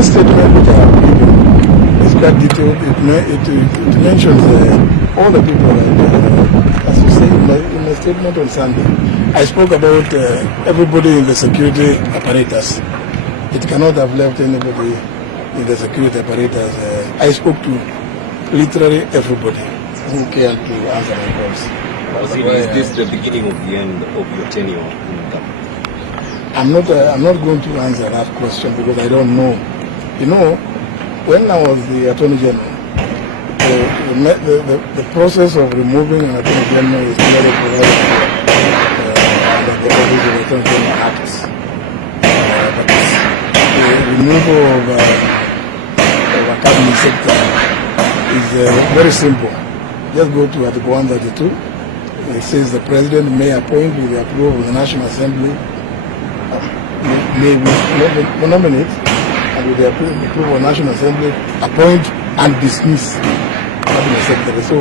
this statement which I have given is quite detailed. It mentions all the people that, as you say in my statement on Sunday, I spoke about everybody in the security apparatus. It cannot have left anybody in the security apparatus. I spoke to literally everybody who cared to answer my calls. Is this the beginning of the end of your tenure in government? I'm not going to answer that question because I don't know. You know, when I was the Attorney General, the process of removing an Attorney General is clearly provided under the Office of Attorney General Act. But the removal of a cabinet secretary is very simple. Just go to Article 132. It says the President may appoint with the approval of the National Assembly, may nominate, and with the approval of the National Assembly, appoint and dismiss cabinet secretary. So,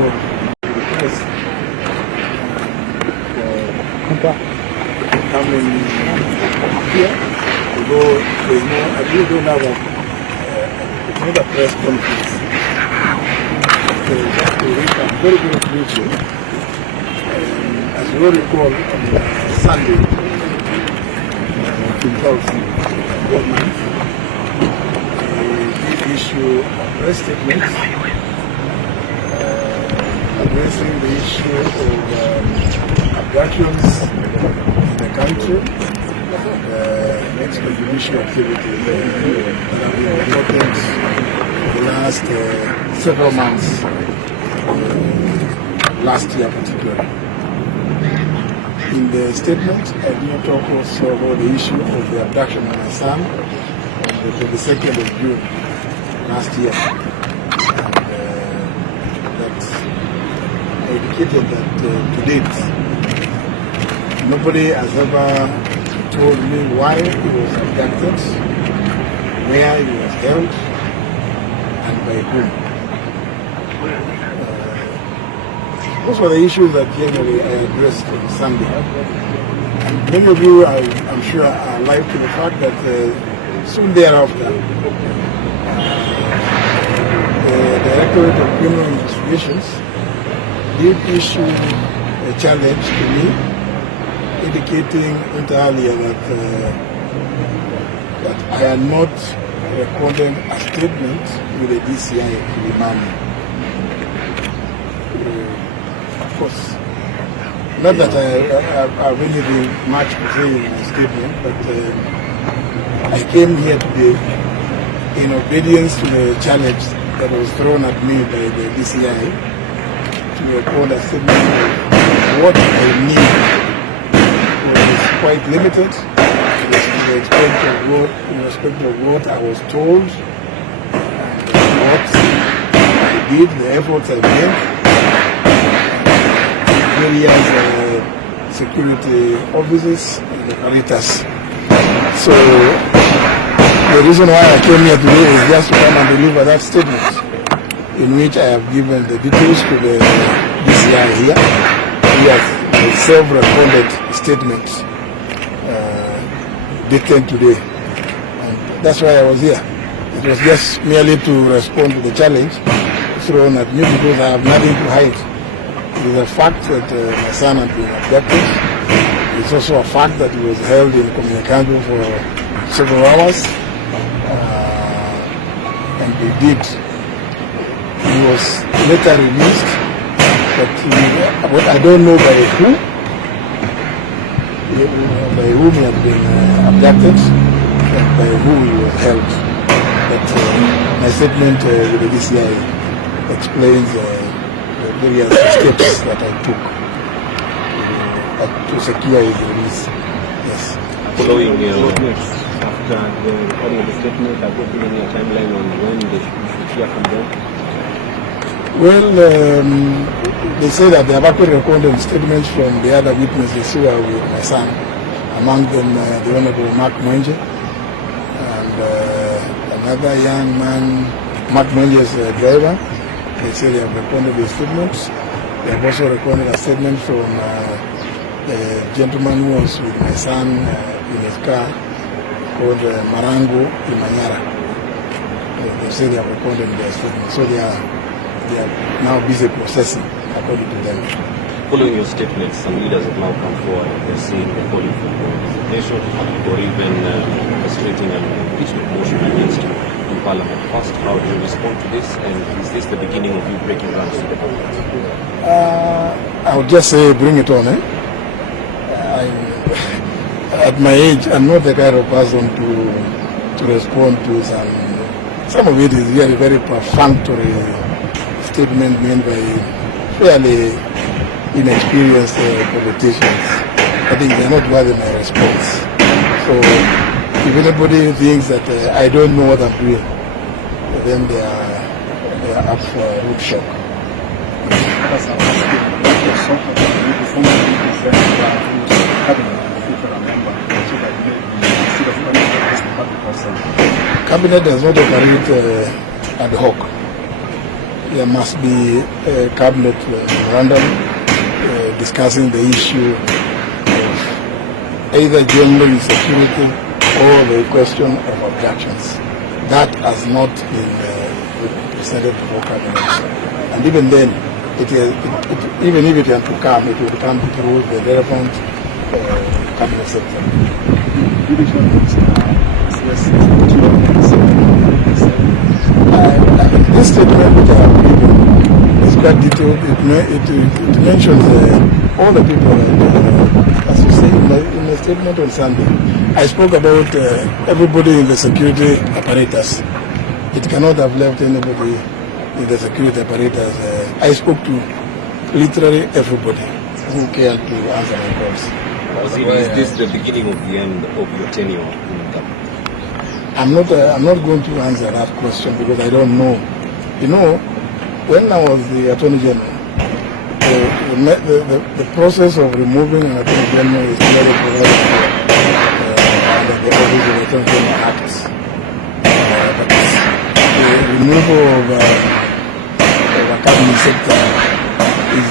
coming here, although there's no, I really don't have it's not a press conference. So just to recap very, very briefly, as you will recall, on Sunday, 2000 government, did issue a press statement addressing the issue of abductions in the country, extrajudicial activities that have been reported for the last several months, last year particularly. In the statement, I did talk also about the issue of the abduction of my son on the 22nd of June last year. And I indicated that to date, nobody has ever told me why he was abducted, where he was held, and by whom. Those were the issues that generally I addressed on Sunday. And many of you, I'm sure, are alive to the fact that soon thereafter, the Directorate of Criminal Investigations did issue a challenge to me, indicating inter alia that I had not recorded a statement with the DCI to remand. Of course, not that I really did much to say in my statement, but I came here today in obedience to the challenge that was thrown at me by the DCI to record a statement of what I need. It was quite limited in respect of what I was told, and what I did, the efforts I made, various security offices and apparatus. So the reason why I came here today is just to come and deliver that statement, in which I have given the details to the DCI here. He has self-recorded statements dated today. And that's why I was here. It was just merely to respond to the challenge thrown at me because I have nothing to hide. It is a fact that my son had been abducted. It's also a fact that he was held in Communicado for several hours. And he did. He was later released, but I don't know by whom he had been abducted and by who he was held. But my statement with the DCI explains various steps that I took to secure his release. Yes. Following after the recording of the statement, have you given a timeline on when they should hear from them? Well, they say that they have actually recorded statements from the other witnesses who are with my son, among them the Honorable makwiny and another young man, makwin's driver. They say they have recorded the statements. They have also recorded a statement from the gentleman who was with my son in his car, called Marango in Manyora. they say they have recorded their statement. So they are now busy processing according to them. Following your statement, some leaders have now come forward and they're saying they're calling for your resignation or even frustrating an impeachment motion against you in Parliament. First, how do you respond to this, and is this the beginning of you breaking ranks with the government? I would just say bring it on. At my age, I'm not the kind of person to respond to some of it is really very perfunctory statement made by fairly inexperienced politicians. I think they are not worthy my response. So if anybody thinks that I don't know what I'm doing, then they are up for a root shock. Cabinet does not operate ad hoc. There must be a cabinet memorandum discussing the issue of either general insecurity or the question of abductions. That has not been presented before cabinet. And even then, even if it had to come, it will come through the relevant cabinet sector. This statement which I have given is quite detailed. It mentions all the people, as you say in the statement on Sunday. I spoke about everybody in the security apparatus. It cannot have left anybody in the security apparatus. I spoke to literally everybody who cared to answer my calls. Is this the beginning of the end of your tenure in government? I'm not going to answer that question because I don't know. You know, when I was the Attorney General, the process of removing an Attorney General is clearly provided under the Office of Attorney General Act. But the removal of a cabinet sector is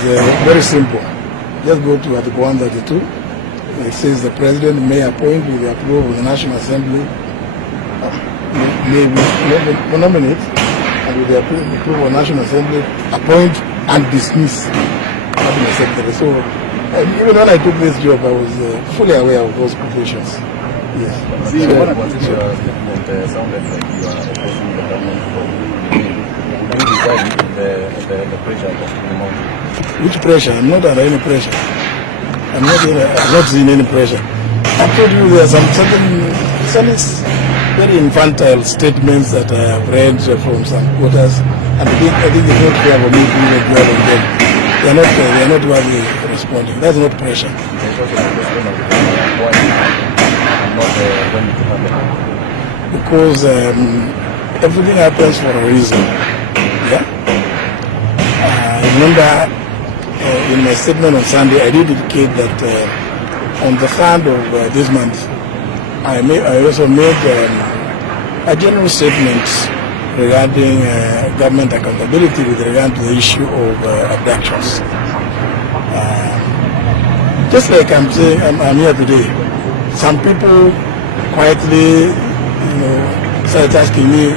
very simple. Just go to Article 132. It says the President may appoint with the approval of the National Assembly, may nominate, and with the approval of the National Assembly, appoint and dismiss cabinet secretary. So even when I took this job, I was fully aware of those provisions. Yes. See, so, what about your statement sounded like you are opposing the government for the pressure of the moment? Which pressure? I'm not under any pressure. I'm not seeing any pressure. I told you there are some very infantile statements that I have read from some quarters, and I think it's not fair for me to even dwell on them. They are not worthy of responding. That's not pressure. Because everything happens for a reason. Yeah. I remember in my statement on Sunday, I did indicate that on the 3rd of this month, I also made a general statement regarding government accountability with regard to the issue of abductions. Just like I'm saying, I'm here today. Some people quietly, started asking me,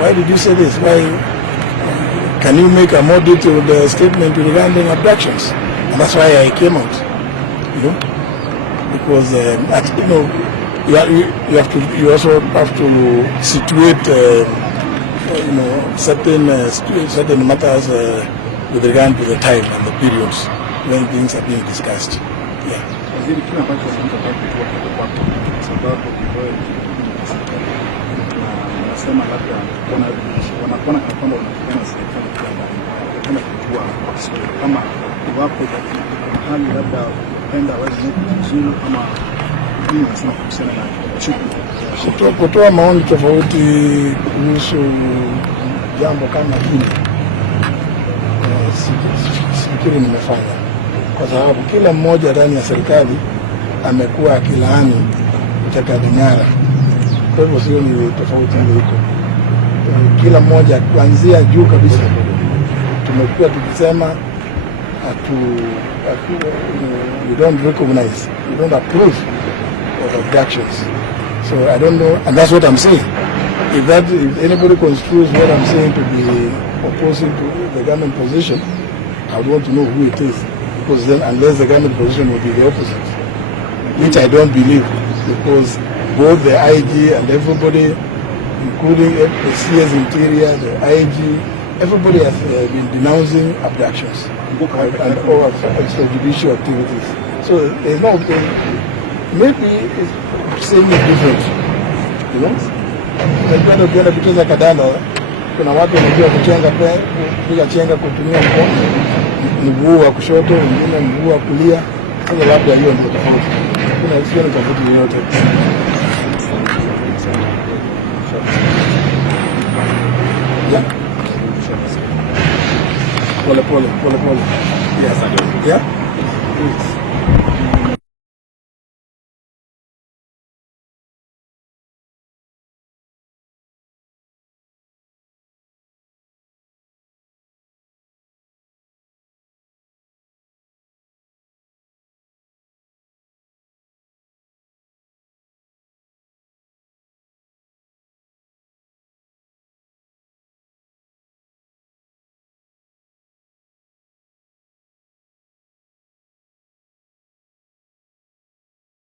why did you say this? Why? Can you make a more detailed statement regarding abductions? And that's why I came out. Because you also have to situate certain matters with regard to the time and the periods when things are being discussed. Yeah. Kutoa maoni tofauti kuhusu jambo kama hili sifikiri nimefanya, kwa sababu kila mmoja ndani ya serikali amekuwa akilaani utekaji nyara. Kwa hivyo sio ni tofauti ile iko. Kila mmoja kuanzia juu kabisa tumekuwa tukisema we don't recognize, we don't approve of abductions. So I don't know, and that's what I'm saying. if anybody construes what I'm saying to be opposing to the government position, I would want to know who it is, because then unless the government position will be the opposite, which I don't believe, because both the IG and everybody, including the CS Interior, the IG, everybody has been denouncing abductions and all extrajudicial activities. So there's no, maybe it's saying it different, you know. Unajua ukienda kucheza kadanda, kuna watu wanajua kuchenga kupiga chenga kutumia mguu wa kushoto, wengine mguu wa kulia. Sasa labda hiyo ndio tofauti. Kuna sio tofauti yoyote. Yeah. Pole. Yes. Yeah.